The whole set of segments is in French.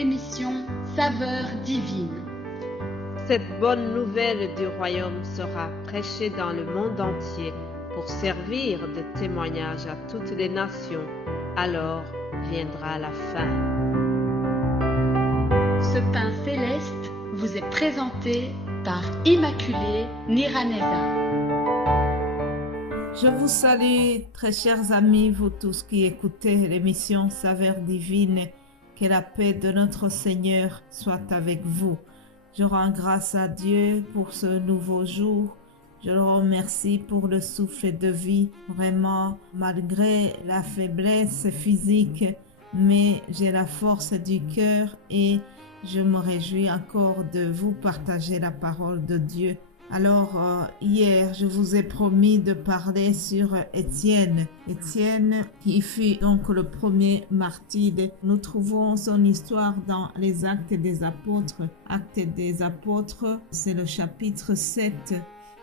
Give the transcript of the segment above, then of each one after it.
l'émission Saveurs divines. Cette bonne nouvelle du royaume sera prêchée dans le monde entier pour servir de témoignage à toutes les nations. Alors viendra la fin. Ce pain céleste vous est présenté par Immaculée Niraneza. Je vous salue, très chers amis, vous tous qui écoutez l'émission Saveurs divines. Que la paix de notre Seigneur soit avec vous. Je rends grâce à Dieu pour ce nouveau jour. Je le remercie pour le souffle de vie. Vraiment, malgré la faiblesse physique, mais j'ai la force du cœur et je me réjouis encore de vous partager la parole de Dieu. Alors, hier, je vous ai promis de parler sur Étienne. Étienne, qui fut donc le premier martyr. Nous trouvons son histoire dans les Actes des Apôtres. Actes des Apôtres, c'est le chapitre 7.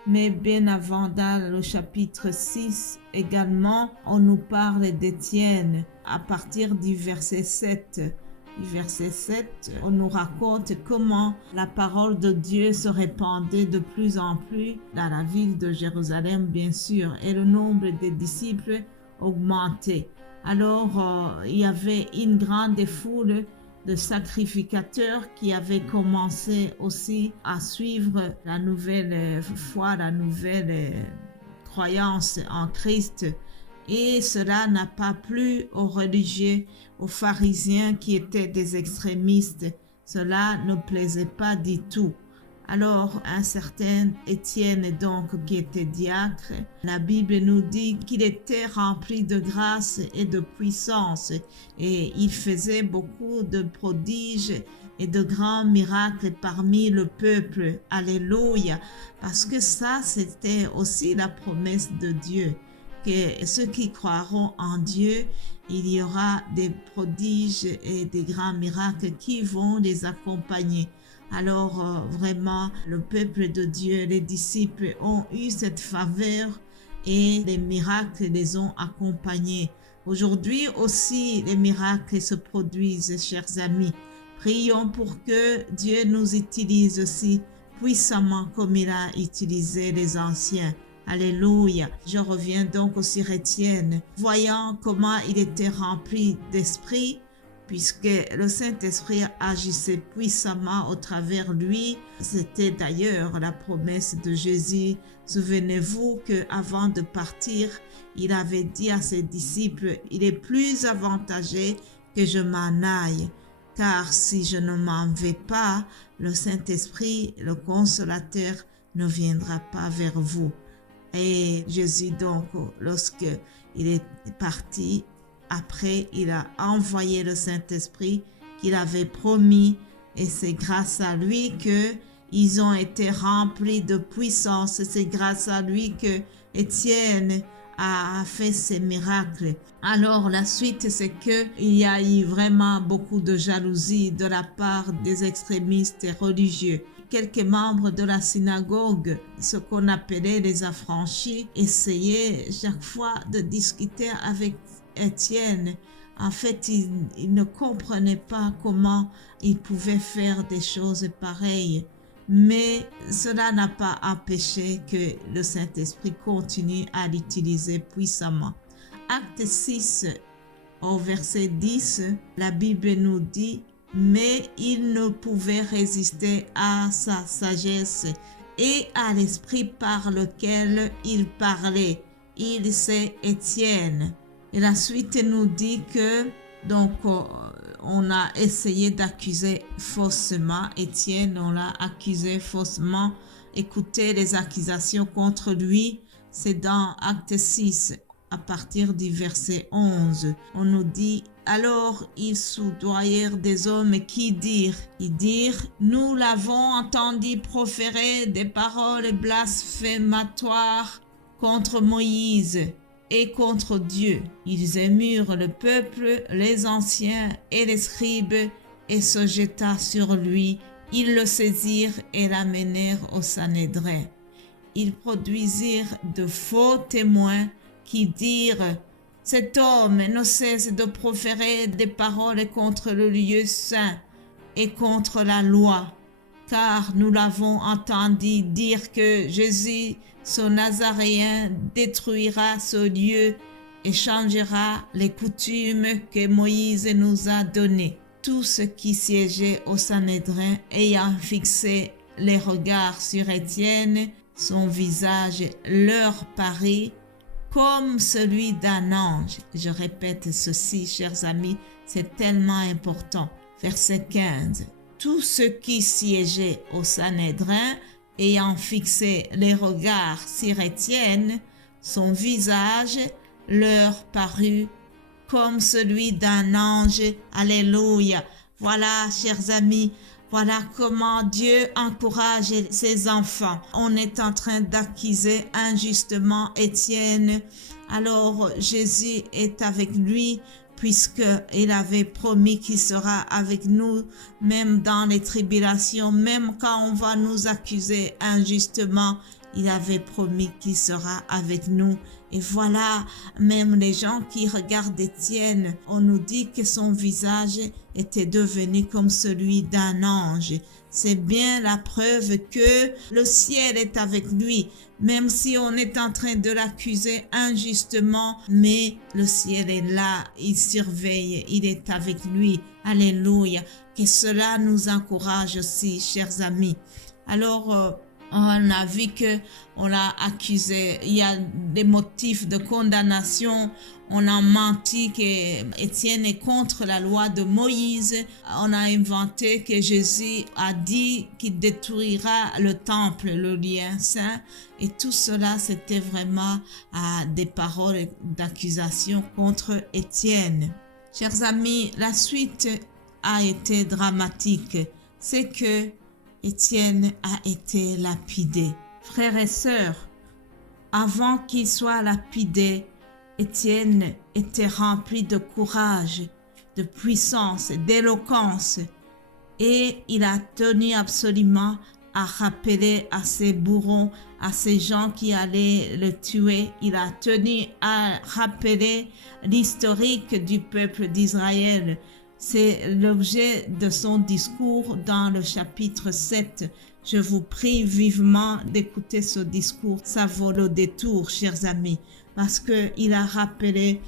Mais bien avant, dans le chapitre 6 également, on nous parle d'Étienne à partir du verset 7. Verset 7, on nous raconte comment la parole de Dieu se répandait de plus en plus dans la ville de Jérusalem, bien sûr, et le nombre des disciples augmentait. Alors, il y avait une grande foule de sacrificateurs qui avaient commencé aussi à suivre la nouvelle foi, la nouvelle croyance en Christ. Et cela n'a pas plu aux religieux, aux pharisiens qui étaient des extrémistes. Cela ne plaisait pas du tout. Alors, un certain Étienne, donc, qui était diacre, la Bible nous dit qu'il était rempli de grâce et de puissance. Et il faisait beaucoup de prodiges et de grands miracles parmi le peuple. Alléluia! Parce que ça, c'était aussi la promesse de Dieu. Que ceux qui croiront en Dieu, il y aura des prodiges et des grands miracles qui vont les accompagner. Alors vraiment, le peuple de Dieu, les disciples ont eu cette faveur et les miracles les ont accompagnés. Aujourd'hui aussi, les miracles se produisent, chers amis. Prions pour que Dieu nous utilise aussi puissamment comme il a utilisé les anciens. Alléluia. Je reviens donc au sur Étienne, voyant comment il était rempli d'esprit, puisque le Saint-Esprit agissait puissamment au travers lui. C'était d'ailleurs la promesse de Jésus. Souvenez-vous qu'avant de partir, il avait dit à ses disciples, « Il est plus avantageux que je m'en aille, car si je ne m'en vais pas, le Saint-Esprit, le Consolateur, ne viendra pas vers vous. » Et Jésus, donc, lorsque il est parti, après, il a envoyé le Saint-Esprit qu'il avait promis. Et c'est grâce à lui qu'ils ont été remplis de puissance. C'est grâce à lui que Étienne a fait ces miracles. Alors, la suite, c'est qu'il y a eu vraiment beaucoup de jalousie de la part des extrémistes religieux. Quelques membres de la synagogue, ce qu'on appelait les affranchis, essayaient chaque fois de discuter avec Étienne. En fait, ils ne comprenaient pas comment il pouvait faire des choses pareilles. Mais cela n'a pas empêché que le Saint-Esprit continue à l'utiliser puissamment. Acte 6, au verset 10, la Bible nous dit « Mais il ne pouvait résister à sa sagesse et à l'esprit par lequel il parlait. Il c'est Étienne. » Et la suite nous dit que, donc, on a essayé d'accuser faussement Étienne, on l'a accusé faussement. Écoutez les accusations contre lui, c'est dans Acte 6, à partir du verset 11. On nous dit « Alors ils soudoyèrent des hommes qui dirent, nous l'avons entendu proférer des paroles blasphématoires contre Moïse et contre Dieu. Ils émurent le peuple, les anciens et les scribes, et se jeta sur lui. Ils le saisirent et l'amenèrent au Sanhédrin. Ils produisirent de faux témoins qui dirent Cet homme ne cesse de proférer des paroles contre le lieu saint. et contre la loi, car nous l'avons entendu dire que Jésus, son Nazaréen, détruira ce lieu et changera les coutumes que Moïse nous a données. Tous ceux qui siégeaient au Sanhédrin, ayant fixé les regards sur Étienne, son visage leur parut comme celui d'un ange. Je répète ceci, chers amis, c'est tellement important. Verset 15. Tous ceux qui siégeaient au Sanhédrin, ayant fixé les regards sur Étienne, son visage leur parut comme celui d'un ange. Alléluia. Voilà, chers amis, voilà comment Dieu encourage ses enfants. On est en train d'accuser injustement Étienne. Alors Jésus est avec lui puisqu'il avait promis qu'il sera avec nous, même dans les tribulations, même quand on va nous accuser injustement. Il avait promis qu'il sera avec nous. Et voilà, même les gens qui regardent Étienne, on nous dit que son visage était devenu comme celui d'un ange. C'est bien la preuve que le ciel est avec lui, même si on est en train de l'accuser injustement, mais le ciel est là, il surveille, il est avec lui. Alléluia. Que cela nous encourage aussi, chers amis. Alors, on a vu que on l'a accusé, il y a des motifs de condamnation, on a menti que Étienne est contre la loi de Moïse, on a inventé que Jésus a dit qu'il détruira le temple, le lieu saint, et tout cela c'était vraiment des paroles d'accusation contre Étienne. Chers amis, la suite a été dramatique, c'est que Étienne a été lapidé. Frères et sœurs, avant qu'il soit lapidé, Étienne était rempli de courage, de puissance, d'éloquence, et il a tenu absolument à rappeler à ses bourreaux, à ces gens qui allaient le tuer. Il a tenu à rappeler l'historique du peuple d'Israël. C'est l'objet de son discours dans le chapitre 7. Je vous prie vivement d'écouter ce discours. Ça vaut le détour, chers amis, parce qu'il a rappelé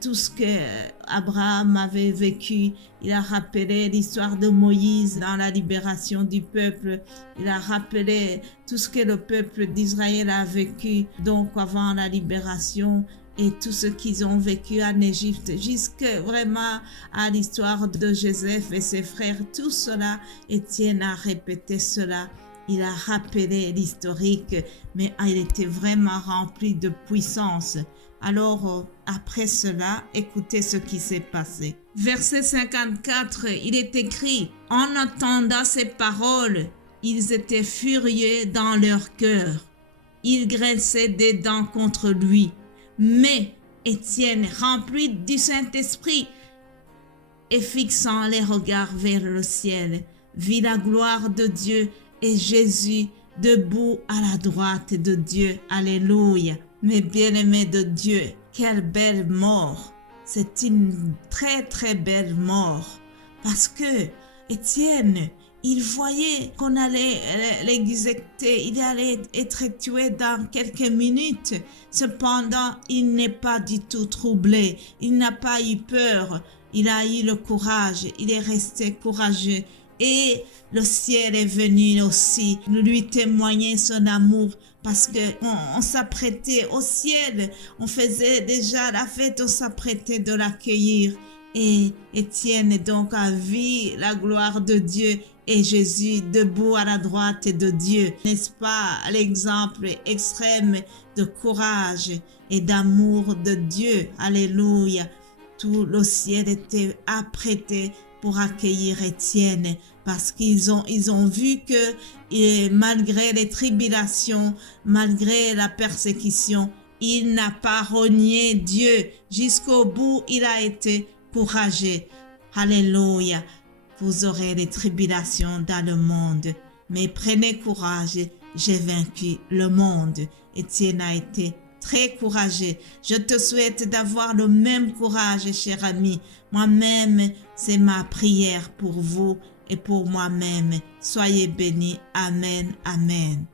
tout ce que Abraham avait vécu. Il a rappelé l'histoire de Moïse dans la libération du peuple. Il a rappelé tout ce que le peuple d'Israël a vécu donc avant la libération, et tout ce qu'ils ont vécu en Égypte, jusqu'à vraiment à l'histoire de Joseph et ses frères. Tout cela, Étienne a répété cela. Il a rappelé l'historique, mais il était vraiment rempli de puissance. Alors, après cela, écoutez ce qui s'est passé. Verset 54, il est écrit, « En entendant ces paroles, ils étaient furieux dans leur cœur. Ils graissaient des dents contre lui. » Mais Étienne, rempli du Saint-Esprit et fixant les regards vers le ciel, vit la gloire de Dieu et Jésus debout à la droite de Dieu. Alléluia. Mes bien-aimés de Dieu, quelle belle mort. C'est une très très belle mort, parce que Étienne, il voyait qu'on allait l'exécuter, il allait être tué dans quelques minutes. Cependant, il n'est pas du tout troublé, il n'a pas eu peur, il a eu le courage, il est resté courageux. Et le ciel est venu aussi lui témoigner son amour, parce qu'on s'apprêtait au ciel, on faisait déjà la fête, on s'apprêtait de l'accueillir. Et Étienne donc a vu la gloire de Dieu et Jésus debout à la droite de Dieu. N'est-ce pas l'exemple extrême de courage et d'amour de Dieu? Alléluia. Tout le ciel était apprêté pour accueillir Étienne, parce qu'ils ont vu que malgré les tribulations, malgré la persécution, il n'a pas renié Dieu. Jusqu'au bout, il a été courageux. Alléluia. Vous aurez des tribulations dans le monde, mais prenez courage, j'ai vaincu le monde. Étienne a été très courageux. Je te souhaite d'avoir le même courage, cher ami. Moi-même, c'est ma prière pour vous et pour moi-même. Soyez bénis. Amen. Amen.